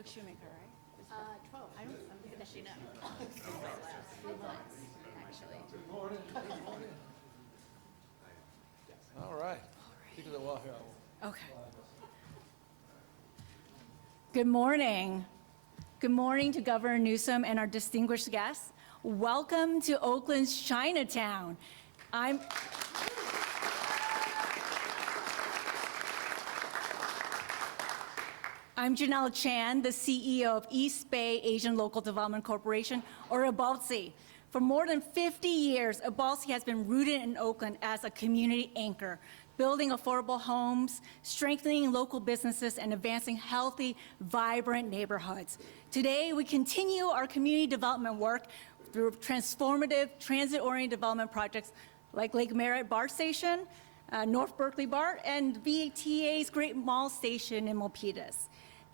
Doug Shoemaker, right? 12. I don't think that she knows. It's my last 3 months, actually. All right. Take it a while here. Okay. Good morning. Good morning to Governor Newsom and our distinguished guests. Welcome to Oakland's Chinatown. I'm Janelle Chan, the CEO of East Bay Asian Local Development Corporation, or ABALSI. For more than 50 years, ABALSI has been rooted in Oakland as a community anchor, building affordable homes, strengthening local businesses, and advancing healthy, vibrant neighborhoods. Today, we continue our community development work through transformative, transit-oriented development projects like Lake Merritt BART Station, North Berkeley BART, and VTA's Great Mall Station in Milpitas.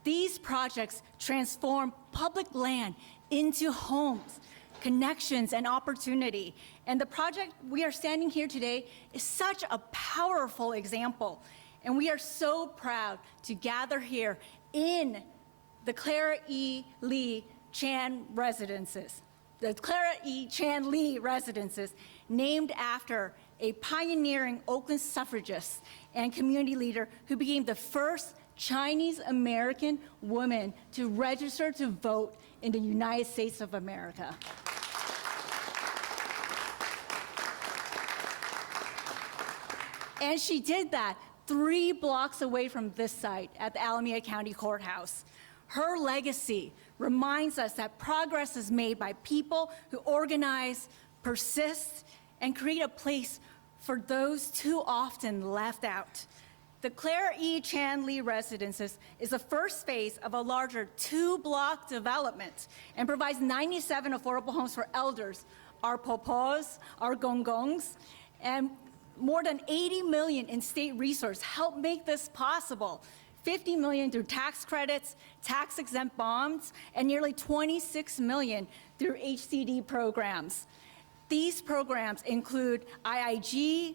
These projects transform public land into homes, connections, and opportunity. And the project we are standing here today is such a powerful example. And we are so proud to gather here in the Clara E. Chan residences, named after a pioneering Oakland suffragist and community leader who became the first Chinese American woman to register to vote in the United States of America. And she did that 3 blocks away from this site at the Alameda County Courthouse. Her legacy reminds us that progress is made by people who organize, persist, and create a place for those too often left out. The Clara E. Chan Lee Residences is the first phase of a larger 2-block development and provides 97 affordable homes for elders, our popos, our gongongs, and more than 80 million in state resources help make this possible. 50 million through tax credits, tax-exempt bonds, and nearly 26 million through HCD programs. These programs include IIG,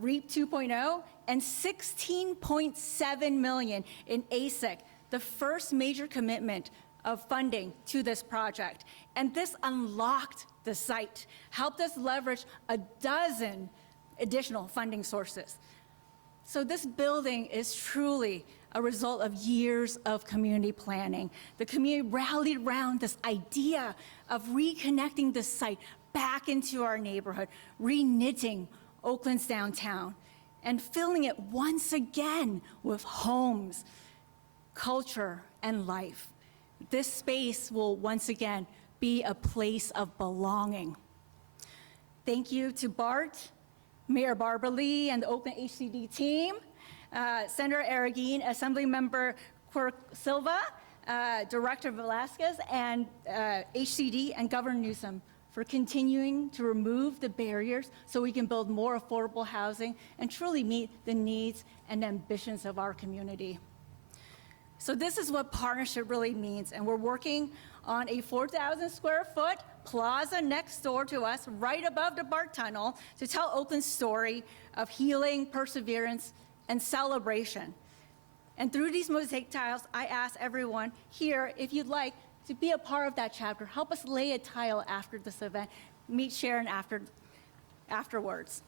REAP 2.0, and 16.7 million in ASIC, the first major commitment of funding to this project. And this unlocked the site, helped us leverage a dozen additional funding sources. So this building is truly a result of years of community planning. The community rallied around this idea of reconnecting the site back into our neighborhood, reknitting Oakland's downtown, and filling it once again with homes, culture, and life. This space will once again be a place of belonging. Thank you to BART, Mayor Barbara Lee, and the Oakland HCD team, Senator Araguin, Assemblymember Quirk Silva, Director Velasquez, and HCD, and Governor Newsom for continuing to remove the barriers so we can build more affordable housing and truly meet the needs and ambitions of our community. So this is what partnership really means, and we're working on a 4,000 square foot plaza next door to us, right above the BART tunnel, to tell Oakland's story of healing, perseverance, and celebration. And through these mosaic tiles, I ask everyone here, if you'd like, to be a part of that chapter. Help us lay a tile after this event. Meet Sharon afterwards.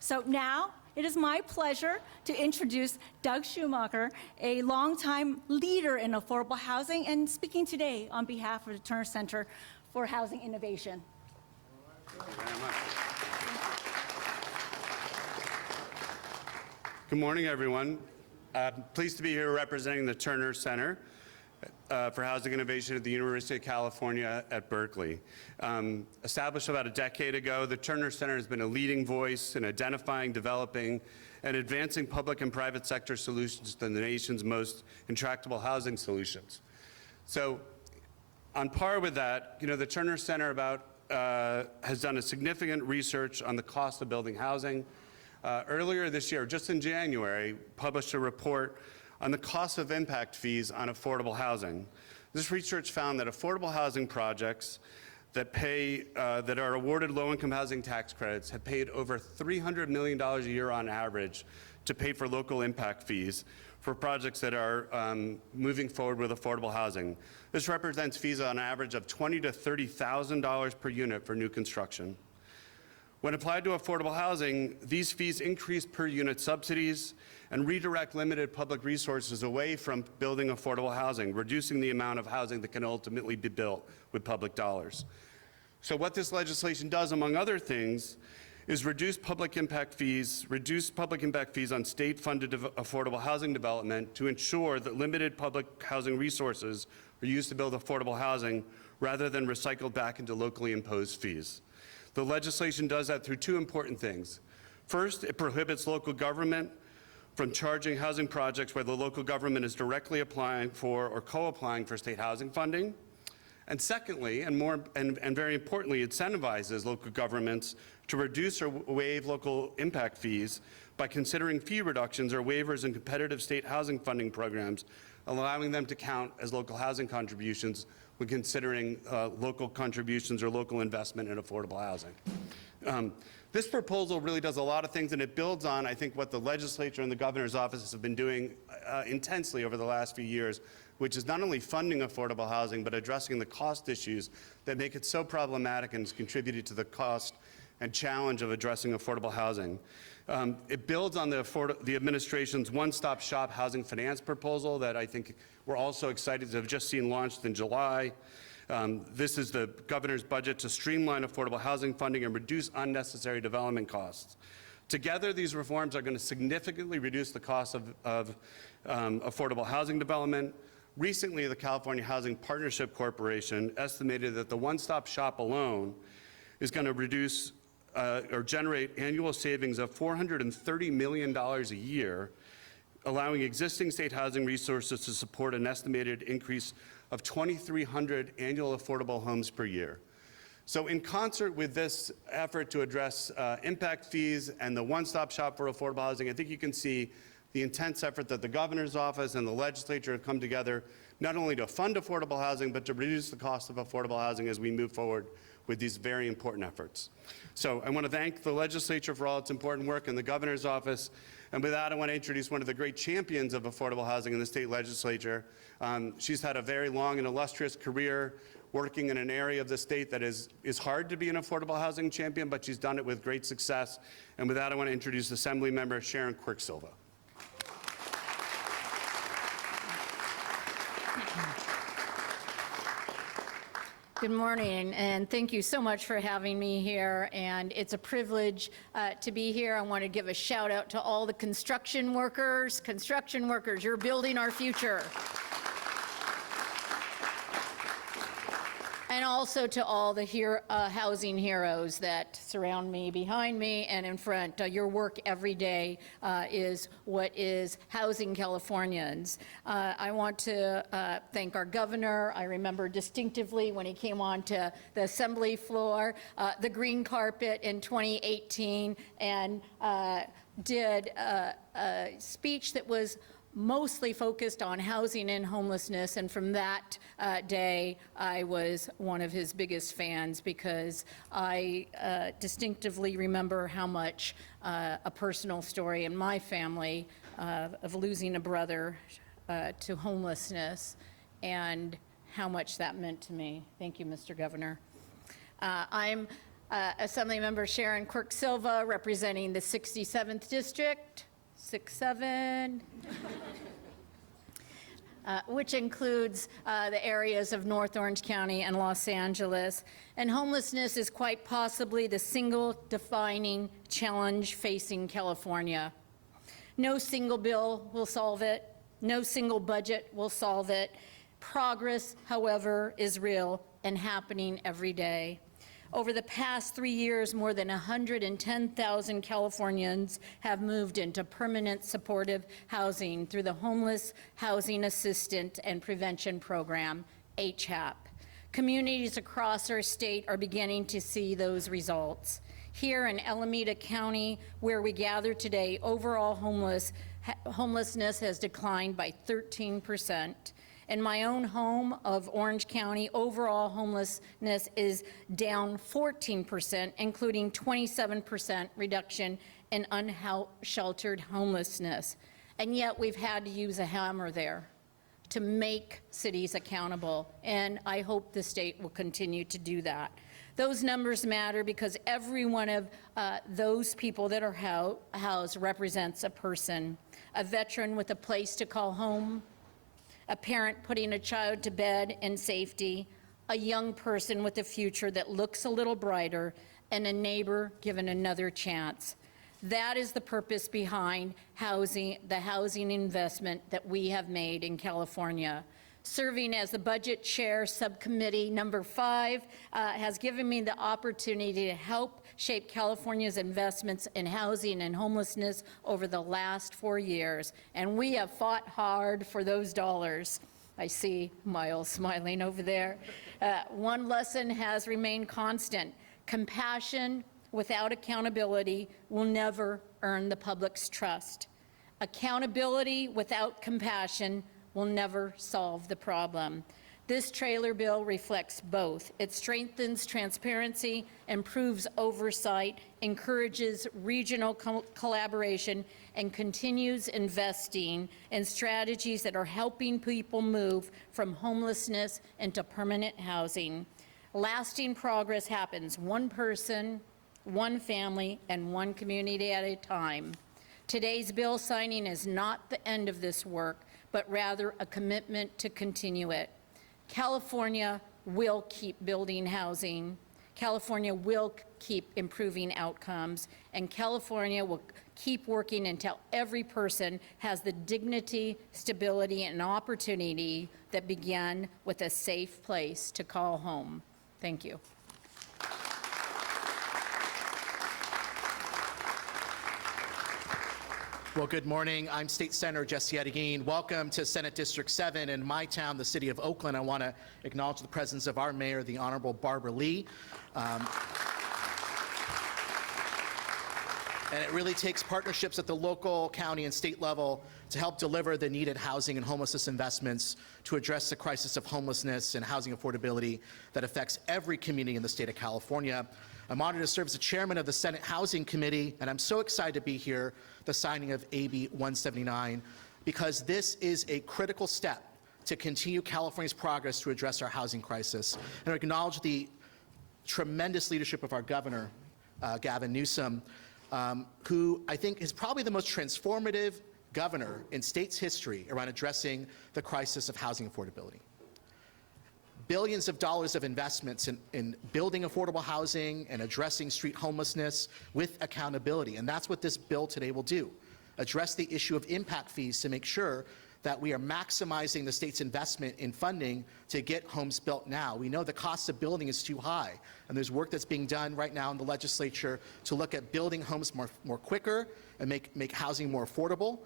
So now, it is my pleasure to introduce Doug Shoemaker, a longtime leader in affordable housing, and speaking today on behalf of the Turner Center for Housing Innovation. Thank you very much. Good morning, everyone. I'm pleased to be here representing the Turner Center for Housing Innovation at the University of California at Berkeley. Established about a decade ago, the Turner Center has been a leading voice in identifying, developing, and advancing public and private sector solutions to the nation's most intractable housing solutions. So, on par with that, the Turner Center has done a significant research on the cost of building housing. Earlier this year, just in January, published a report on the cost of impact fees on affordable housing. This research found that affordable housing projects that are awarded low-income housing tax credits have paid over $300 million a year on average to pay for local impact fees for projects that are moving forward with affordable housing. This represents fees on average of $20,000 to $30,000 per unit for new construction. When applied to affordable housing, these fees increase per unit subsidies and redirect limited public resources away from building affordable housing, reducing the amount of housing that can ultimately be built with public dollars. So what this legislation does, among other things, is reduce public impact fees on state-funded affordable housing development to ensure that limited public housing resources are used to build affordable housing rather than recycled back into locally imposed fees. The legislation does that through two important things. First, it prohibits local government from charging housing projects where the local government is directly applying for or co-applying for state housing funding. And secondly, and very importantly, it incentivizes local governments to reduce or waive local impact fees by considering fee reductions or waivers in competitive state housing funding programs, allowing them to count as local housing contributions when considering local contributions or local investment in affordable housing. This proposal really does a lot of things, and it builds on, I think, what the legislature and the governor's office have been doing intensely over the last few years, which is not only funding affordable housing, but addressing the cost issues that make it so problematic and has contributed to the cost and challenge of addressing affordable housing. It builds on the administration's one-stop shop housing finance proposal that I think we're also excited to have just seen launched in July. This is the governor's budget to streamline affordable housing funding and reduce unnecessary development costs. Together, these reforms are going to significantly reduce the cost of affordable housing development. Recently, the California Housing Partnership Corporation estimated that the one-stop shop alone is going to reduce or generate annual savings of $430 million a year, allowing existing state housing resources to support an estimated increase of 2,300 annual affordable homes per year. So in concert with this effort to address impact fees and the one-stop shop for affordable housing, I think you can see the intense effort that the governor's office and the legislature have come together, not only to fund affordable housing, but to reduce the cost of affordable housing as we move forward with these very important efforts. So I want to thank the legislature for all its important work and the governor's office. And with that, I want to introduce one of the great champions of affordable housing in the state legislature. She's had a very long and illustrious career working in an area of the state that is hard to be an affordable housing champion, but she's done it with great success. And with that, I want to introduce Assembly Member Sharon Quirk-Silva. Good morning, and thank you so much for having me here, and it's a privilege to be here. I want to give a shout out to all the construction workers. Construction workers, you're building our future. And also to all the housing heroes that surround me, behind me, and in front. Your work every day is what is housing Californians. I want to thank our governor. I remember distinctively when he came onto the assembly floor, the green carpet in 2018, and did a speech that was mostly focused on housing and homelessness, and from that day I was one of his biggest fans because I distinctively remember how much a personal story in my family of losing a brother to homelessness and how much that meant to me. Thank you, Mr. Governor. I'm Assemblymember Sharon Quirk-Silva, representing the 67th District. 6-7, which includes the areas of North Orange County and Los Angeles. And homelessness is quite possibly the single defining challenge facing California. No single bill will solve it. No single budget will solve it. Progress, however, is real and happening every day. Over the past 3 years, more than 110,000 Californians have moved into permanent supportive housing through the Homeless Housing Assistance and Prevention Program, HHAP. Communities across our state are beginning to see those results. Here in Alameda County, where we gather today, overall homelessness has declined by 13%. In my own home of Orange County, overall homelessness is down 14%, including 27% reduction in unsheltered homelessness. And yet we've had to use a hammer there to make cities accountable, and I hope the state will continue to do that. Those numbers matter because every one of those people that are housed represents a person, a veteran with a place to call home, a parent putting a child to bed in safety, a young person with a future that looks a little brighter, and a neighbor given another chance. That is the purpose behind the housing investment that we have made in California. Serving as the Budget Chair Subcommittee number 5 has given me the opportunity to help shape California's investments in housing and homelessness over the last 4 years, and we have fought hard for those dollars. I see Miles smiling over there. One lesson has remained constant: compassion without accountability will never earn the public's trust. Accountability without compassion will never solve the problem. This trailer bill reflects both. It strengthens transparency, improves oversight, encourages regional collaboration, and continues investing in strategies that are helping people move from homelessness into permanent housing. Lasting progress happens one person, one family, and one community at a time. Today's bill signing is not the end of this work, but rather a commitment to continue it. California will keep building housing. California will keep improving outcomes, and California will keep working until every person has the dignity, stability, and opportunity that began with a safe place to call home. Thank you. Well, good morning. I'm State Senator Jesse Edegin. Welcome to Senate District 7 in my town, the city of Oakland. I want to acknowledge the presence of our mayor, the Honorable Barbara Lee. And it really takes partnerships at the local, county, and state level to help deliver the needed housing and homelessness investments to address the crisis of homelessness and housing affordability that affects every community in the state of California. I'm honored to serve as the chairman of the Senate Housing Committee, and I'm so excited to be here, the signing of AB 179, because this is a critical step to continue California's progress to address our housing crisis. And I acknowledge the tremendous leadership of our governor, Gavin Newsom, who I think is probably the most transformative governor in state's history around addressing the crisis of housing affordability. Billions of dollars of investments in building affordable housing and addressing street homelessness with accountability. And that's what this bill today will do. Address the issue of impact fees to make sure that we are maximizing the state's investment in funding to get homes built now. We know the cost of building is too high, and there's work that's being done right now in the legislature to look at building homes more quicker and make housing more affordable.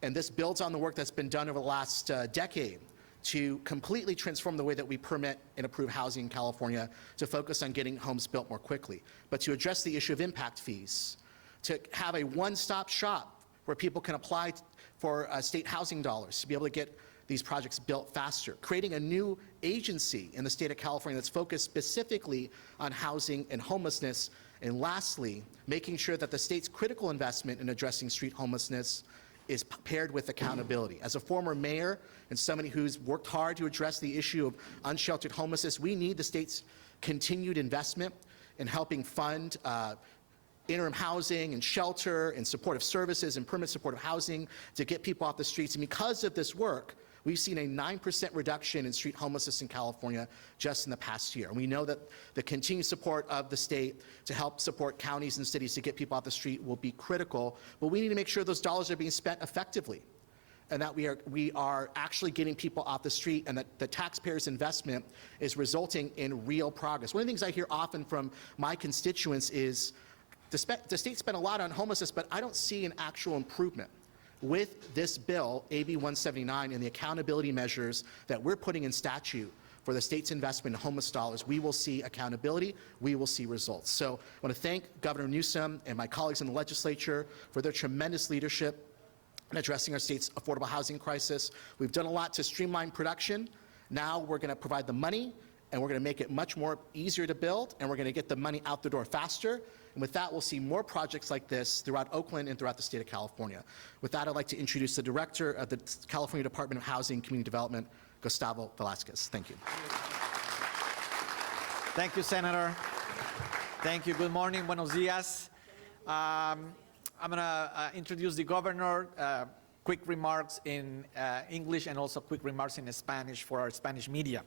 And this builds on the work that's been done over the last decade to completely transform the way that we permit and approve housing in California, to focus on getting homes built more quickly, but to address the issue of impact fees, to have a one-stop shop where people can apply for state housing dollars to be able to get these projects built faster, creating a new agency in the state of California that's focused specifically on housing and homelessness, and lastly, making sure that the state's critical investment in addressing street homelessness is paired with accountability. As a former mayor and somebody who's worked hard to address the issue of unsheltered homelessness, we need the state's continued investment in helping fund interim housing and shelter and supportive services and permanent supportive housing to get people off the streets. And because of this work, we've seen a 9% reduction in street homelessness in California just in the past year. And we know that the continued support of the state to help support counties and cities to get people off the street will be critical, but we need to make sure those dollars are being spent effectively, and that we are actually getting people off the street, and that the taxpayers' investment is resulting in real progress. One of the things I hear often from my constituents is the state spent a lot on homelessness, but I don't see an actual improvement. With this bill, AB 179, and the accountability measures that we're putting in statute for the state's investment in homeless dollars, we will see accountability, we will see results. So I want to thank Governor Newsom and my colleagues in the legislature for their tremendous leadership in addressing our state's affordable housing crisis. We've done a lot to streamline production. Now we're going to provide the money, and we're going to make it much more easier to build, and we're going to get the money out the door faster. And with that, we'll see more projects like this throughout Oakland and throughout the state of California. With that, I'd like to introduce the Director of the California Department of Housing and Community Development, Gustavo Velasquez. Thank you. Thank you, Senator. Thank you. Good morning. Buenos dias. I'm going to introduce the governor. Quick remarks in English and also quick remarks in Spanish for our Spanish media.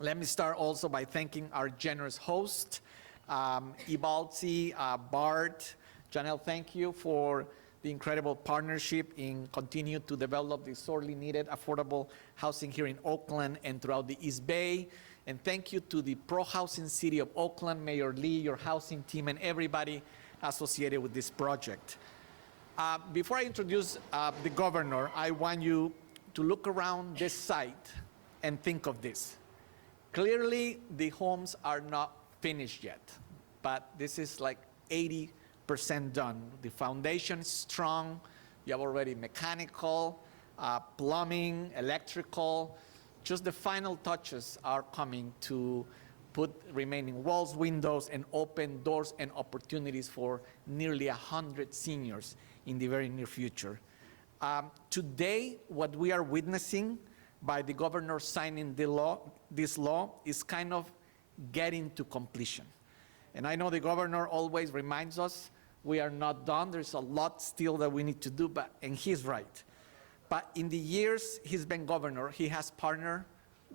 Let me start also by thanking our generous host, Ibalzi, Bart, Janelle, thank you for the incredible partnership in continue to develop the sorely needed affordable housing here in Oakland and throughout the East Bay. And thank you to the pro-housing city of Oakland, Mayor Lee, your housing team, and everybody associated with this project. Before I introduce the governor, I want you to look around this site and think of this. Clearly, the homes are not finished yet, but this is like 80% done. The foundation is strong. You have already mechanical, plumbing, electrical. Just the final touches are coming to put remaining walls, windows, and open doors and opportunities for nearly 100 seniors in the very near future. Today, what we are witnessing by the governor signing this law is kind of getting to completion. And I know the governor always reminds us we are not done. There's a lot still that we need to do, and he's right. But in the years he's been governor, he has partnered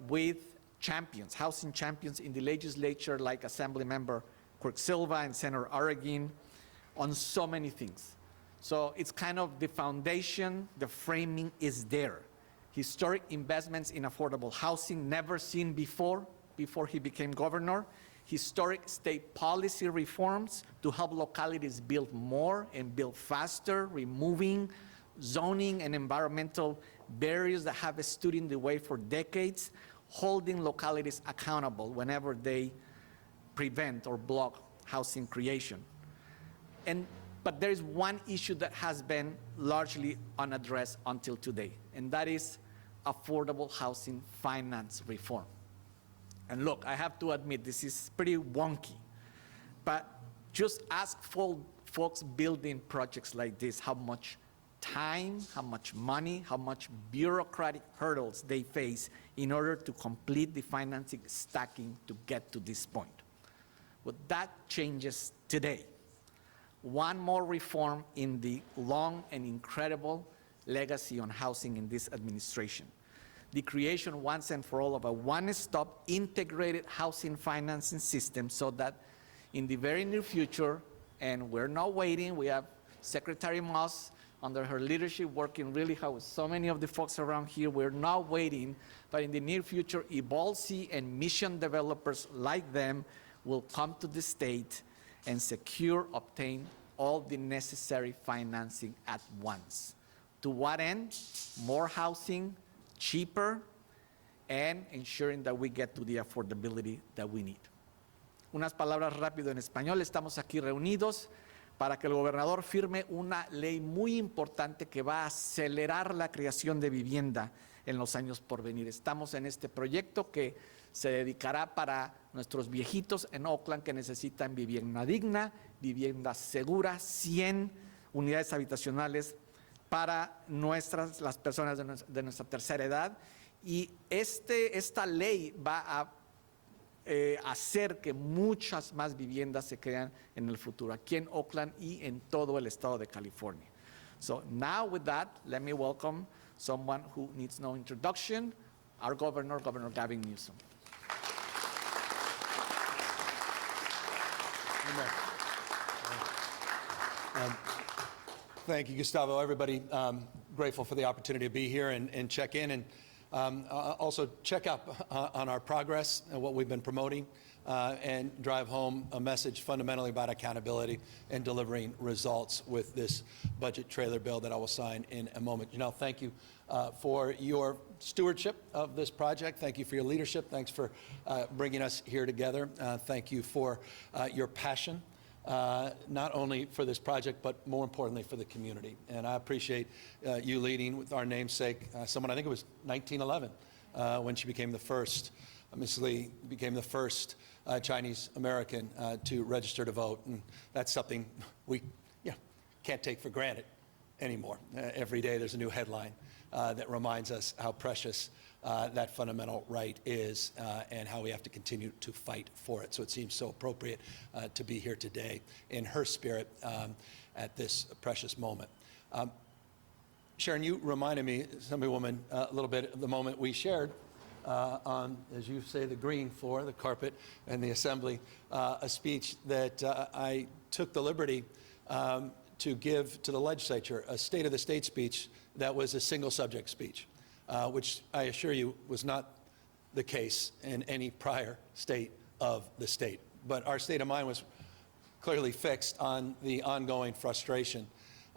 with champions, housing champions in the legislature like Assemblymember Quirk-Silva and Senator Arreguin on so many things. So it's kind of the foundation, the framing is there. Historic investments in affordable housing never seen before he became governor. Historic state policy reforms to help localities build more and build faster, removing zoning and environmental barriers that have stood in the way for decades, holding localities accountable whenever they prevent or block housing creation. But there is one issue that has been largely unaddressed until today, and that is affordable housing finance reform. And look, I have to admit, this is pretty wonky, but just ask folks building projects like this how much time, how much money, how much bureaucratic hurdles they face in order to complete the financing stacking to get to this point. But that changes today. One more reform in the long and incredible legacy on housing in this administration. The creation once and for all of a one-stop integrated housing financing system so that in the very near future, and we're not waiting, we have Secretary Moss under her leadership working really hard with so many of the folks around here, we're not waiting, but in the near future, Evolsi and mission developers like them will come to the state and obtain all the necessary financing at once. To what end? More housing, cheaper, and ensuring that we get to the affordability that we need. Unas palabras rápido en español. Estamos aquí reunidos para que el gobernador firme una ley muy importante que va a acelerar la creación de vivienda en los años por venir. Estamos en este proyecto que se dedicará para nuestros viejitos en Oakland que necesitan vivienda digna, vivienda segura, 100 unidades habitacionales para las personas de nuestra tercera edad. Y esta ley va a hacer que muchas más viviendas se crean en el futuro, aquí en Oakland y en todo el estado de California. So now with that, let me welcome someone who needs no introduction, our governor, Governor Gavin Newsom. Thank you, Gustavo. Everybody, grateful for the opportunity to be here and check in, and also check up on our progress and what we've been promoting, and drive home a message fundamentally about accountability and delivering results with this budget trailer bill that I will sign in a moment. Janelle, thank you for your stewardship of this project. Thank you for your leadership. Thanks for bringing us here together. Thank you for your passion. Not only for this project, but more importantly for the community. And I appreciate you leading with our namesake, someone, I think it was 1911, when she became the first Ms. Lee became the first Chinese American to register to vote, and that's something we can't take for granted anymore. Every day there's a new headline that reminds us how precious that fundamental right is and how we have to continue to fight for it. So it seems so appropriate to be here today in her spirit at this precious moment. Sharon, you reminded me, Assemblywoman, a little bit of the moment we shared on, as you say, the green floor, the carpet, and the Assembly, a speech that I took the liberty to give to the legislature, a State of the State speech that was a single subject speech, which I assure you was not the case in any prior state of the state. But our state of mind was clearly fixed on the ongoing frustration,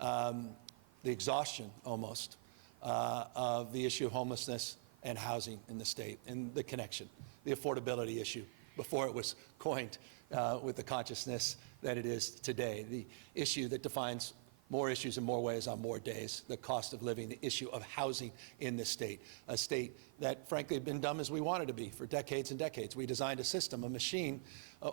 the exhaustion almost, of the issue of homelessness and housing in the state, and the connection, the affordability issue, before it was coined with the consciousness that it is today, the issue that defines more issues in more ways on more days, the cost of living, the issue of housing in this state, a state that frankly had been dumb as we wanted to be for decades and decades. We designed a system, a machine,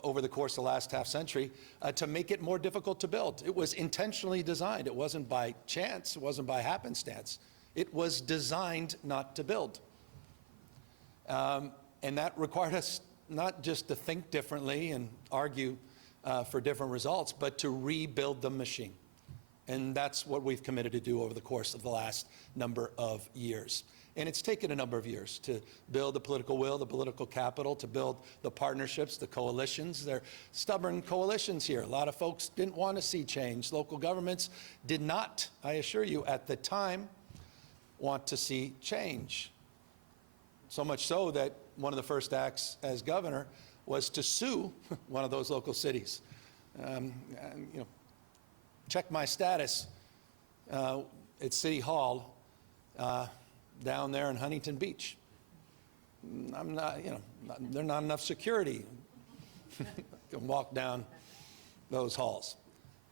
over the course of the last half century to make it more difficult to build. It was intentionally designed. It wasn't by chance. It wasn't by happenstance. It was designed not to build. And that required us not just to think differently and argue for different results, but to rebuild the machine. And that's what we've committed to do over the course of the last number of years. And it's taken a number of years to build the political will, the political capital, to build the partnerships, the coalitions. They're stubborn coalitions here. A lot of folks didn't want to see change. Local governments did not, I assure you, at the time, want to see change. So much so that one of the first acts as governor was to sue one of those local cities. Check my status at City Hall down there in Huntington Beach. I'm not, there's not enough security to walk down those halls.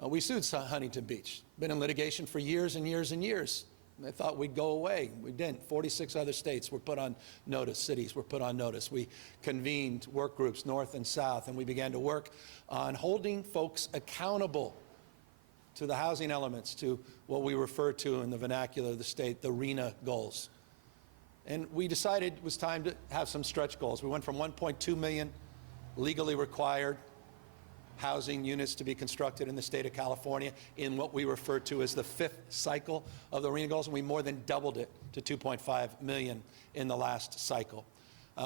We sued Huntington Beach. Been in litigation for years and years and years. They thought we'd go away. We didn't. 46 other states were put on notice, cities were put on notice. We convened work groups north and south, and we began to work on holding folks accountable to the housing elements, to what we refer to in the vernacular of the state, the RHNA goals. And we decided it was time to have some stretch goals. We went from 1.2 million legally required housing units to be constructed in the state of California in what we refer to as the fifth cycle of the RHNA goals, and we more than doubled it to 2.5 million in the last cycle.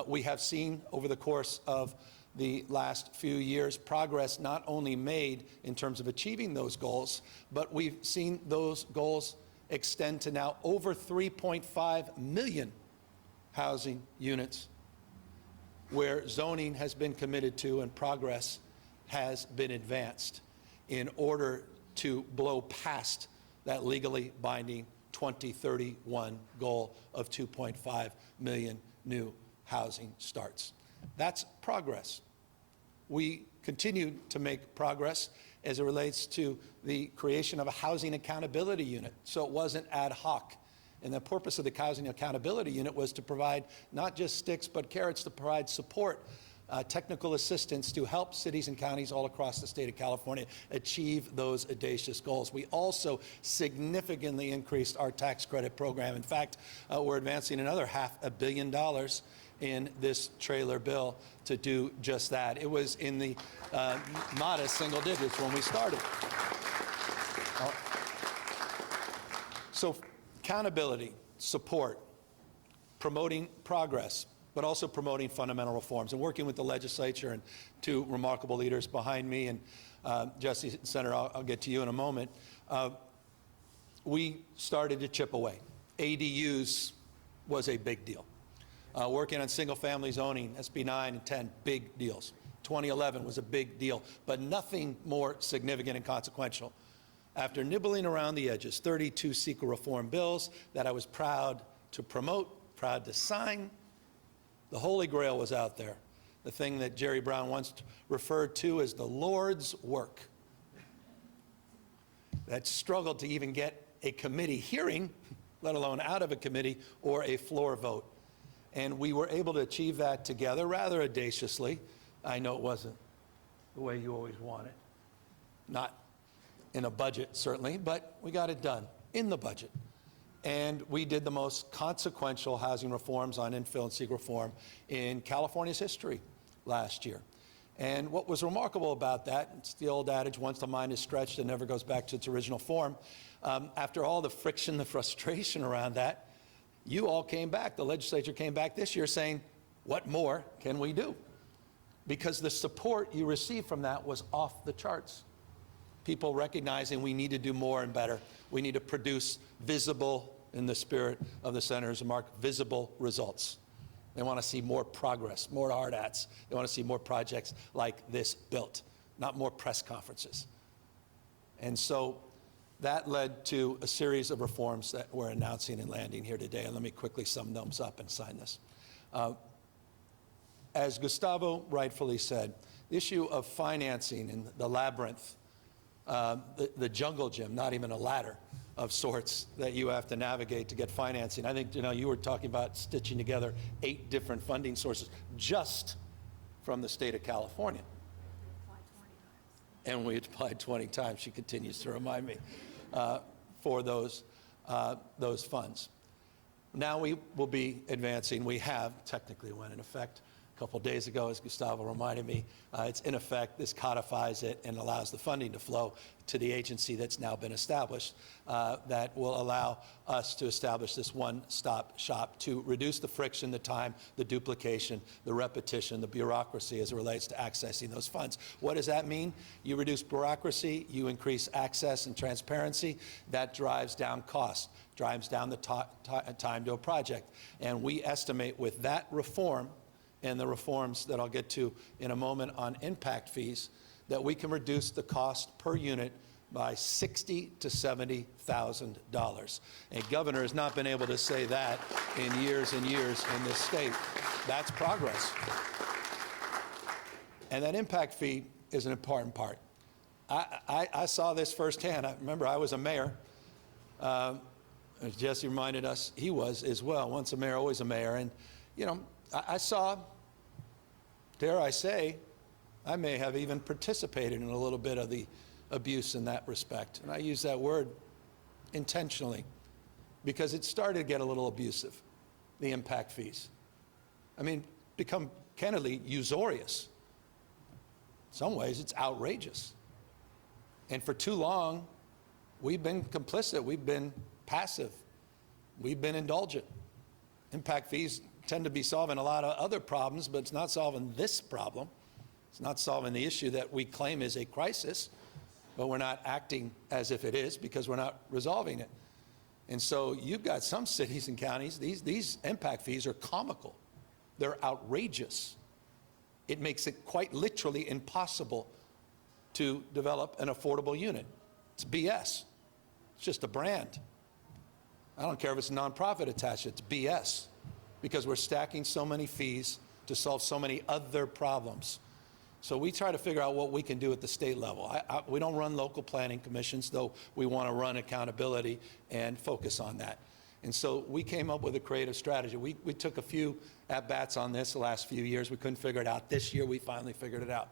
We have seen over the course of the last few years progress not only made in terms of achieving those goals, but we've seen those goals extend to now over 3.5 million housing units where zoning has been committed to and progress has been advanced in order to blow past that legally binding 2031 goal of 2.5 million new housing starts. That's progress. We continue to make progress as it relates to the creation of a housing accountability unit, so it wasn't ad hoc. And the purpose of the housing accountability unit was to provide not just sticks but carrots, to provide support, technical assistance to help cities and counties all across the state of California achieve those audacious goals. We also significantly increased our tax credit program. In fact, we're advancing another $500 million in this trailer bill to do just that. It was in the modest single digits when we started. So accountability, support, promoting progress, but also promoting fundamental reforms, and working with the legislature and two remarkable leaders behind me, and Jesse, Senator, I'll get to you in a moment. We started to chip away. ADUs was a big deal. Working on single-family zoning, SB 9 and 10, big deals. 2011 was a big deal, but nothing more significant and consequential. After nibbling around the edges, 32 CEQA reform bills that I was proud to promote, proud to sign, the Holy Grail was out there, the thing that Jerry Brown once referred to as the Lord's work, that struggled to even get a committee hearing, let alone out of a committee or a floor vote. And we were able to achieve that together rather audaciously. I know it wasn't the way you always want it. Not in a budget, certainly, but we got it done in the budget. And we did the most consequential housing reforms on infill and seeker reform in California's history last year. And what was remarkable about that, it's the old adage, once the mind is stretched, it never goes back to its original form. After all the friction, the frustration around that, you all came back, the legislature came back this year saying, what more can we do? Because the support you received from that was off the charts. People recognizing we need to do more and better. We need to produce visible, in the spirit of the senator's remark, visible results. They want to see more progress, more hard hats. They want to see more projects like this built, not more press conferences. And so that led to a series of reforms that we're announcing and landing here today. And let me quickly sum them up and sign this. As Gustavo rightfully said, the issue of financing and the labyrinth, the jungle gym, not even a ladder of sorts that you have to navigate to get financing. I think, you were talking about stitching together 8 different funding sources just from the state of California. And we applied 20 times, she continues to remind me, for those funds. Now we will be advancing, we have technically went in effect a couple days ago, as Gustavo reminded me. It's in effect, this codifies it and allows the funding to flow to the agency that's now been established that will allow us to establish this one-stop shop to reduce the friction, the time, the duplication, the repetition, the bureaucracy as it relates to accessing those funds. What does that mean? You reduce bureaucracy, you increase access and transparency, that drives down costs, drives down the time to a project. And we estimate with that reform and the reforms that I'll get to in a moment on impact fees, that we can reduce the cost per unit by $60,000 to $70,000. A governor has not been able to say that in years and years in this state. That's progress. And that impact fee is an important part. I saw this firsthand. I remember I was a mayor. As Jesse reminded us, he was as well. Once a mayor, always a mayor. And, I saw, dare I say, I may have even participated in a little bit of the abuse in that respect. And I use that word intentionally because it started to get a little abusive, the impact fees. I mean, become candidly usurious. In some ways, it's outrageous. And for too long, we've been complicit. We've been passive. We've been indulgent. Impact fees tend to be solving a lot of other problems, but it's not solving this problem. It's not solving the issue that we claim is a crisis, but we're not acting as if it is because we're not resolving it. And so you've got some cities and counties, these impact fees are comical. They're outrageous. It makes it quite literally impossible to develop an affordable unit. It's BS. It's just a brand. I don't care if it's a nonprofit attached, it's BS. Because we're stacking so many fees to solve so many other problems. So we try to figure out what we can do at the state level. We don't run local planning commissions, though we want to run accountability and focus on that. And so we came up with a creative strategy. We took a few at-bats on this the last few years. We couldn't figure it out. This year we finally figured it out.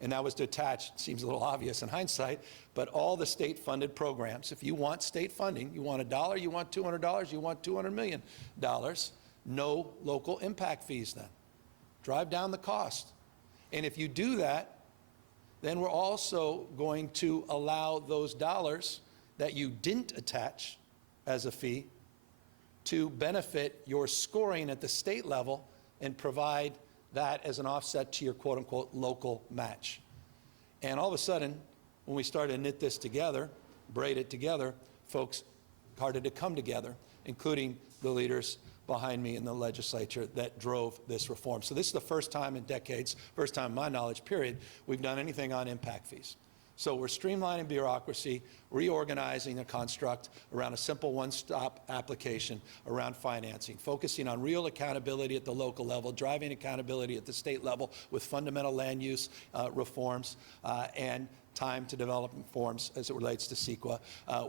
And that was to attach, seems a little obvious in hindsight, but all the state-funded programs. If you want state funding, you want $1, you want $200, you want $200 million, no local impact fees then. Drive down the cost. And if you do that, then we're also going to allow those dollars that you didn't attach as a fee to benefit your scoring at the state level and provide that as an offset to your quote-unquote local match. And all of a sudden, when we started to knit this together, braid it together, folks started to come together, including the leaders behind me in the legislature that drove this reform. So this is the first time in decades, first time in my knowledge period, we've done anything on impact fees. So we're streamlining bureaucracy, reorganizing a construct around a simple one-stop application around financing, focusing on real accountability at the local level, driving accountability at the state level with fundamental land use reforms, and time to develop reforms as it relates to CEQA.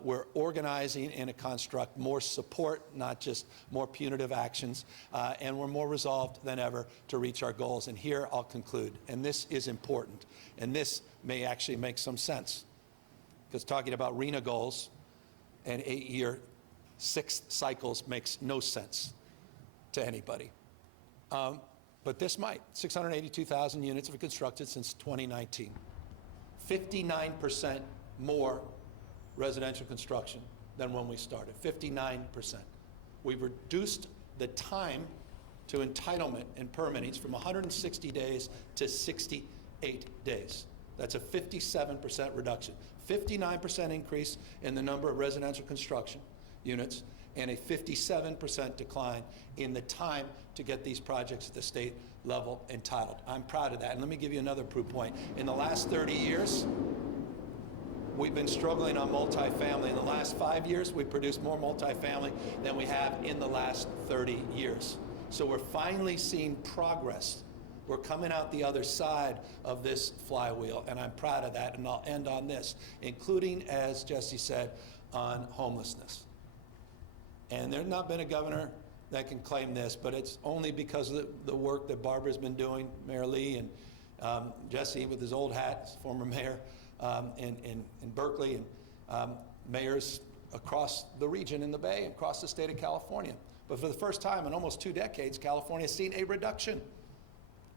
We're organizing in a construct more support, not just more punitive actions, and we're more resolved than ever to reach our goals. And here I'll conclude, and this is important, and this may actually make some sense, because talking about RENA goals and 8-year 6 cycles makes no sense to anybody. But this might. 682,000 units have been constructed since 2019. 59% more residential construction than when we started, 59%. We've reduced the time to entitlement and permitting from 160 days to 68 days. That's a 57% reduction. 59% increase in the number of residential construction units and a 57% decline in the time to get these projects at the state level entitled. I'm proud of that. And let me give you another proof point. In the last 30 years, we've been struggling on multifamily. In the last 5 years, we've produced more multifamily than we have in the last 30 years. So we're finally seeing progress. We're coming out the other side of this flywheel, and I'm proud of that. And I'll end on this, including, as Jesse said, on homelessness. And there's not been a governor that can claim this, but it's only because of the work that Barbara's been doing, Mayor Lee, and Jesse with his old hat, former mayor in Berkeley, and mayors across the region in the Bay and across the state of California. But for the first time in almost 2 decades, California has seen a reduction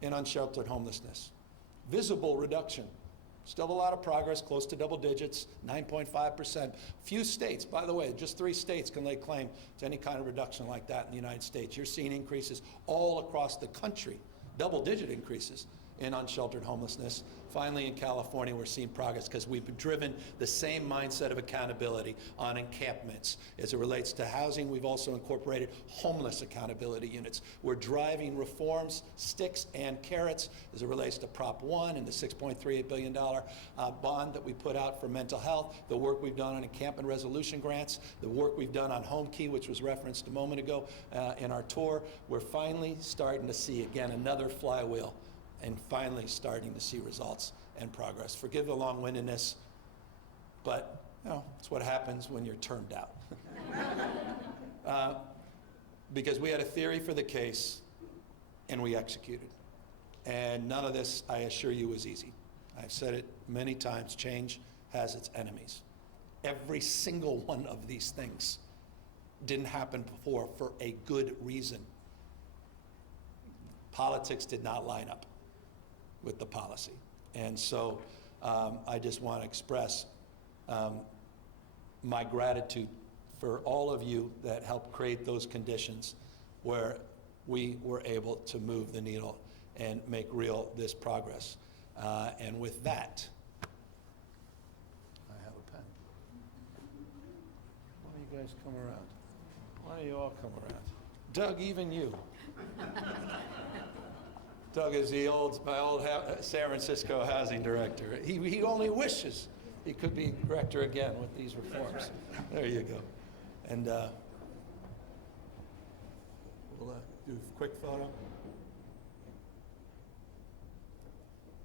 in unsheltered homelessness. Visible reduction. Still a lot of progress, close to double digits, 9.5%. Few states, by the way, just 3 states can lay claim to any kind of reduction like that in the United States. You're seeing increases all across the country, double-digit increases in unsheltered homelessness. Finally, in California, we're seeing progress because we've driven the same mindset of accountability on encampments. As it relates to housing, we've also incorporated homeless accountability units. We're driving reforms, sticks and carrots, as it relates to Prop 1 and the $6.38 billion bond that we put out for mental health, the work we've done on encampment resolution grants, the work we've done on Home Key, which was referenced a moment ago in our tour. We're finally starting to see, again, another flywheel, and finally starting to see results and progress. Forgive the long-windedness, but it's what happens when you're termed out. Because we had a theory for the case, and we executed. And none of this, I assure you, was easy. I've said it many times, change has its enemies. Every single one of these things didn't happen before for a good reason. Politics did not line up with the policy. And so I just want to express my gratitude for all of you that helped create those conditions where we were able to move the needle and make real this progress. And with that, I have a pen. Why don't you guys come around? Why don't you all come around? Doug, even you. Doug is my old San Francisco housing director. He only wishes he could be director again with these reforms. There you go. And we'll do a quick photo.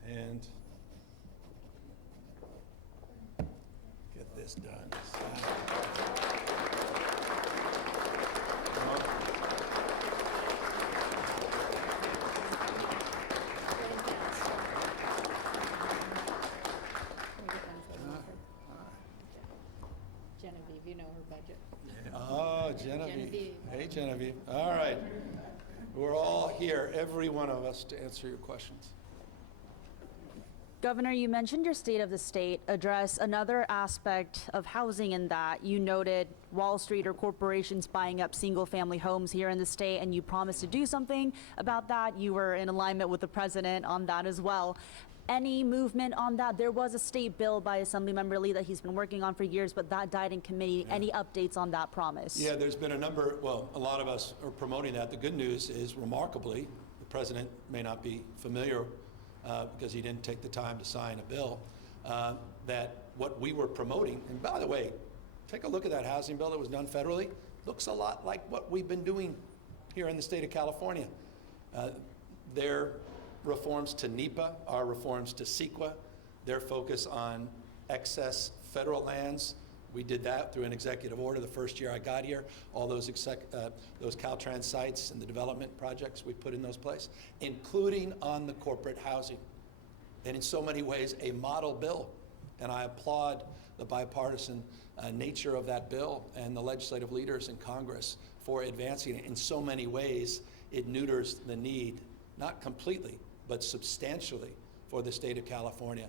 And get this done. Genevieve, you know her budget. Oh, Genevieve. Hey, Genevieve. All right. We're all here, every one of us, to answer your questions. Governor, you mentioned your state of the state. Address another aspect of housing in that. You noted Wall Street or corporations buying up single-family homes here in the state, and you promised to do something about that. You were in alignment with the president on that as well. Any movement on that? There was a state bill by Assemblymember Lee that he's been working on for years, but that died in committee. Yeah. Any updates on that promise? Yeah, there's been a lot of us are promoting that. The good news is, remarkably, the president may not be familiar because he didn't take the time to sign a bill, that what we were promoting, and by the way, take a look at that housing bill that was done federally, looks a lot like what we've been doing here in the state of California. Their reforms to NEPA, our reforms to CEQA, Their focus on excess federal lands, we did that through an executive order the first year I got here. All those Caltrans sites and the development projects we put in those places, including on the corporate housing. And in so many ways, a model bill. And I applaud the bipartisan nature of that bill and the legislative leaders in Congress for advancing it. In so many ways, it neuters the need, not completely, but substantially, for the state of California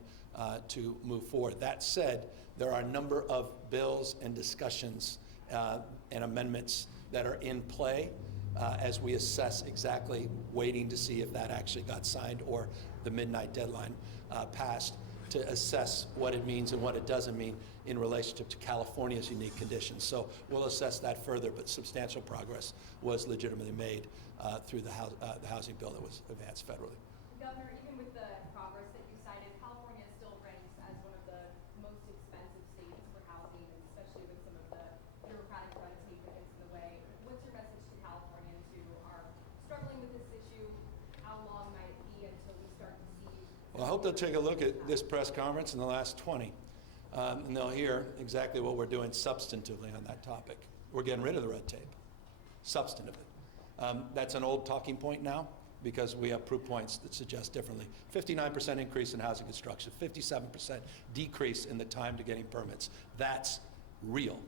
to move forward. That said, there are a number of bills and discussions and amendments that are in play as we assess exactly, waiting to see if that actually got signed or the midnight deadline passed, to assess what it means and what it doesn't mean in relationship to California's unique conditions. So we'll assess that further, but substantial progress was legitimately made through the housing bill that was advanced federally. Governor, even with the progress that you cited, California still ranks as one of the most expensive states for housing, and especially with some of the bureaucratic red tape that gets in the way. What's your message to Californians who are struggling with this issue? How long might it be until we start to see? Well, I hope they'll take a look at this press conference in the last 20, and they'll hear exactly what we're doing substantively on that topic. We're getting rid of the red tape, substantively. That's an old talking point now, because we have proof points that suggest differently. 59% increase in housing construction, 57% decrease in the time to getting permits. That's real.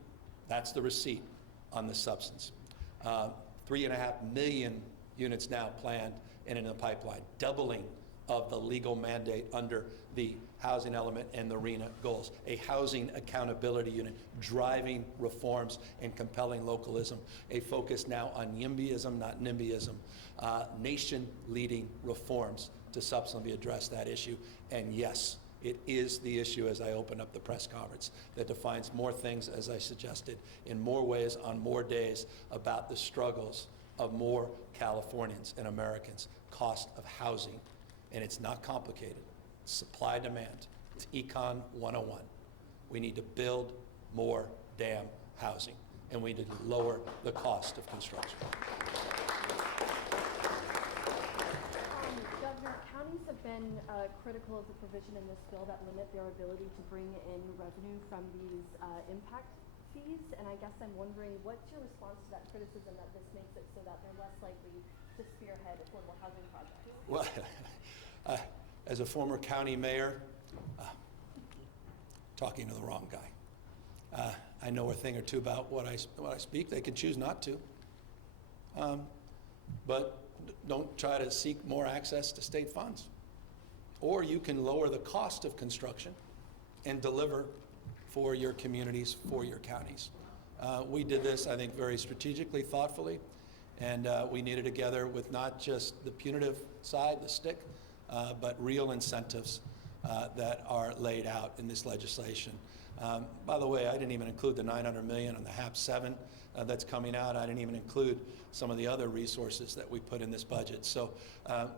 That's the receipt on the substance. 3.5 million units now planned and in the pipeline, doubling of the legal mandate under the housing element and the RHNA goals. A housing accountability unit driving reforms and compelling localism. A focus now on YIMBYism, not NIMBYism. Nation-leading reforms to substantively address that issue. And yes, it is the issue, as I open up the press conference, that defines more things, as I suggested, in more ways, on more days, about the struggles of more Californians and Americans. Cost of housing. And it's not complicated. It's supply demand. It's Econ 101. We need to build more damn housing, and we need to lower the cost of construction. Governor, counties have been critical of the provision in this bill that limit their ability to bring in revenue from these impact fees, and I guess I'm wondering, what's your response to that criticism that this makes it so that they're less likely to spearhead affordable housing projects? Well, as a former county mayor, talking to the wrong guy. I know a thing or two about what I speak. They can choose not to. But don't try to seek more access to state funds. Or you can lower the cost of construction and deliver for your communities, for your counties. We did this, I think, very strategically, thoughtfully, and we knitted together with not just the punitive side, the stick, but real incentives that are laid out in this legislation. By the way, I didn't even include the $900 million on the HAP 7 that's coming out. I didn't even include some of the other resources that we put in this budget. So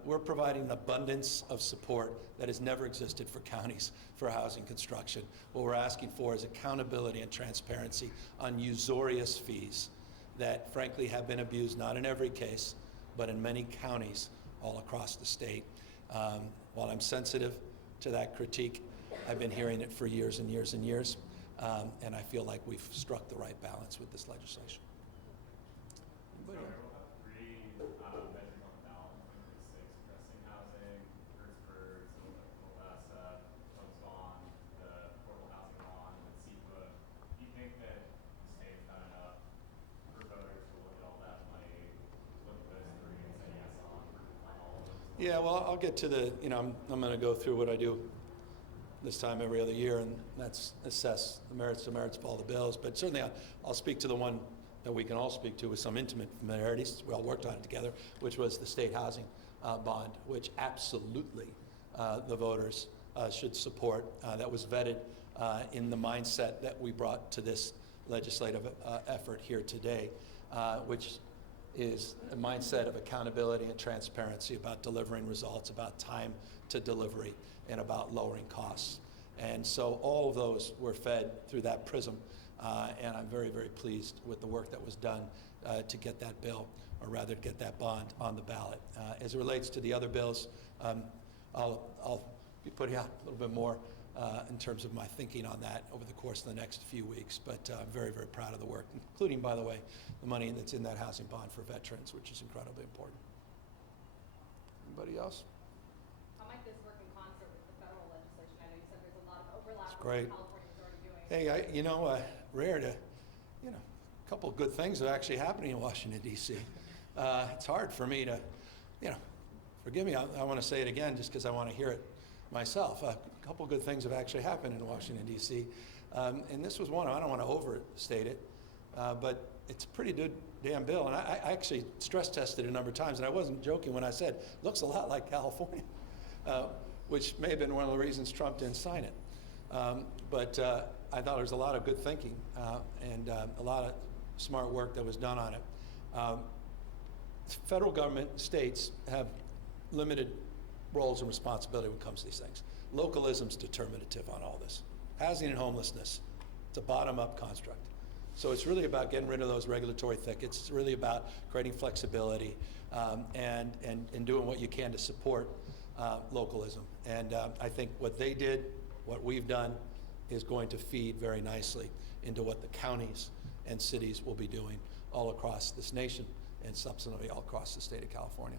we're providing an abundance of support that has never existed for counties for housing construction. What we're asking for is accountability and transparency on usurious fees that frankly have been abused, not in every case, but in many counties all across the state. While I'm sensitive to that critique, I've been hearing it for years and years and years, and I feel like we've struck the right balance with this legislation. Sorry, we'll have three measures on the ballot. 26, addressing housing, Hertzberg, Moldasa, Homes Bond, the affordable housing law, and then CEQA. Do you think that the state's done enough for voters to look at all that money, look at those three, and say yes on all of those? Yeah, well, I'll get to the, I'm going to go through what I do this time every other year, and that's assess the merits of all the bills. But certainly I'll speak to the one that we can all speak to with some intimate familiarities. We all worked on it together, which was the state housing bond, which absolutely the voters should support. That was vetted in the mindset that we brought to this legislative effort here today, which is a mindset of accountability and transparency about delivering results, about time to delivery, and about lowering costs. And so all of those were fed through that prism, and I'm very, very pleased with the work that was done to get that bill, or rather to get that bond on the ballot. As it relates to the other bills, I'll be putting out a little bit more in terms of my thinking on that over the course of the next few weeks. But I'm very, very proud of the work, including, by the way, the money that's in that housing bond for veterans, which is incredibly important. Anybody else? How might this work in concert with the federal legislation? I know you said there's a lot of overlap with great. what California is already doing. Hey, rare to, a couple of good things are actually happening in Washington, D.C. It's hard for me to, forgive me, I want to say it again just because I want to hear it myself. A couple of good things have actually happened in Washington, D.C. And this was one. I don't want to overstate it, but it's a pretty good damn bill. And I actually stress tested it a number of times, and I wasn't joking when I said, looks a lot like California, which may have been one of the reasons Trump didn't sign it. But I thought there was a lot of good thinking and a lot of smart work that was done on it. Federal government, states have limited roles and responsibility when it comes to these things. Localism's determinative on all this. Housing and homelessness, it's a bottom-up construct. So it's really about getting rid of those regulatory thickets. It's really about creating flexibility and doing what you can to support localism. And I think what they did, what we've done, is going to feed very nicely into what the counties and cities will be doing all across this nation and subsequently all across the state of California.